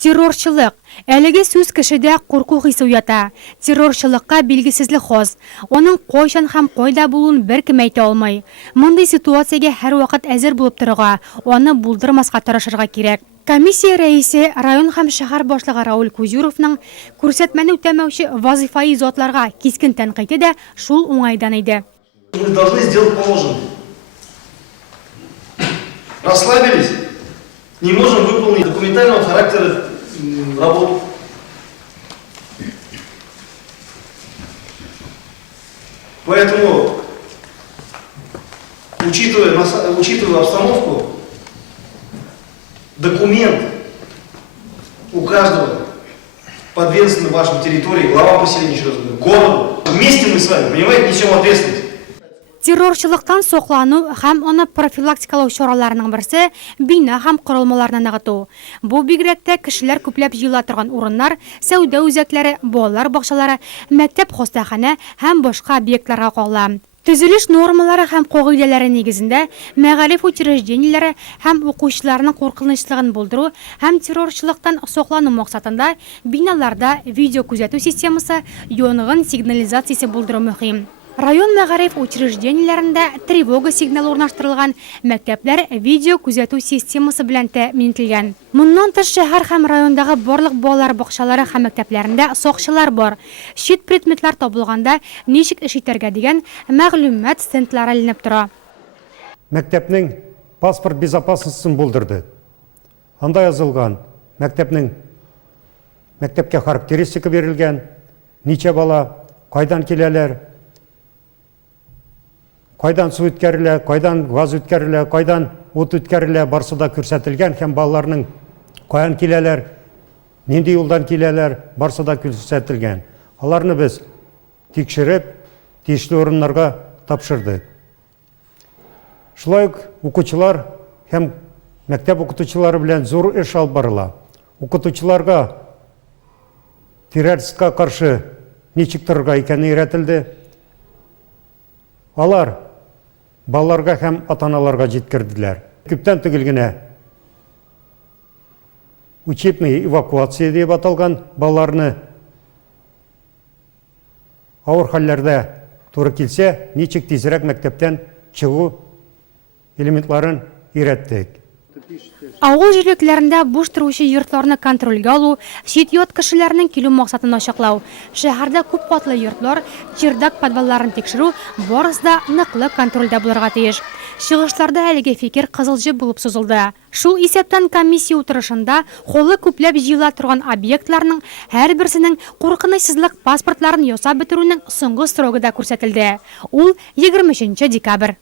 Террорчылык. Әлеге сүз кешедә курку хисе уята. Террорчылыкка билгесезлек хас. Оның кайчан һәм кайда булуын беркем әйтә алмый. Мондый ситуациягә һәрвакыт әзер булып торырга, аны булдырмаска тырышырга кирәк. Комиссия рәисе район һәм шәһәр башлыгы Рауль Кузюровның күрсәтмәне үтәмәүче вазифаи затларга кискен тәнкыйте дә шул уңайдан иде. Мы должны сделать положенное. Расслабились, не можем выполнить документального характера работу. Поэтому, учитывая обстановку, документ у каждого подведомственный вашей территории, глава поселения, еще раз говорю, городу. Вместе мы с вами, понимаете, несем ответственность. Террорчылыктан соклану һәм аны профилактикалау чараларының берсе бина һәм корылмаларны ныгыту. Бу бигрәк тә кешеләр күпләп җыела торган урыннар, сәүдә үзәкләре, балалар бакчалары, мәктәп, хастахана һәм башка объектларга кагыла. Төзелеш нормалары һәм кагыйдәләре нигезендә мәгариф учреждениеләре һәм укучыларның куркынычлыгын булдыру һәм террорчылыктан соклану максатында биналарда видео күзәтү системасы, янгын сигнализациясе булдыру мөһим. Район мәгариф учреждениеләрендә тревога сигналы урнаштырылган, мәктәпләр видео күзәтү системасы белән тәэмин ителгән. Моннан тыш шәһәр һәм райондагы барлык балалар бакчалары һәм мәктәпләрендә сакчылар бар. Чит предметлар табылганда ничек эш итәргә дигән мәгълүмат стендлары эленеп тора. Мәктәпнең паспорт безопасностен булдырды. Анда язылган мәктәпкә характеристика берилгән, ничә бала, кайдан киләләр, кайдан су үткәрелә, кайдан газ үткәрелә, кайдан ут үткәрелә, барсы да күрсәтелгән һәм балаларның каян киләләр, нинди юлдан киләләр, барсы да күрсәтелгән. Аларны без тикшереп, тиешле урыннарга тапшырдык. Шулай ук укучылар һәм мәктәп укытучылары белән зур эш алып барыла. Укытучыларга террористка каршы ничек торырга икәнен өйрәтелде. Алар балаларга һәм ата-аналарга җиткерделәр. Күптән түгел генә учебный эвакуация дип аталган балаларны авыр хәлләрдә туры килсә, ничек тизрәк мәктәптән чыгу элементларын өйрәттек. Авыл җирлекләрендә буш торучы йортларны контрольгә алу, чит ят кешеләрнең килү максатын ачыклау, шәһәрдә күп катлы йортлар, чердак подвалларын тикшерү барысы да ныклы контрольдә булырга тиеш. Чыгышларда әлеге фикер кызылҗы булып сузылды. Шул исәптән комиссия утырышында холы күпләп җыела торган объектларның һәрберсенең куркынычсызлык паспортларын ясап бетерүнең соңгы срогы да күрсәтелде. Ул 23 декабрь.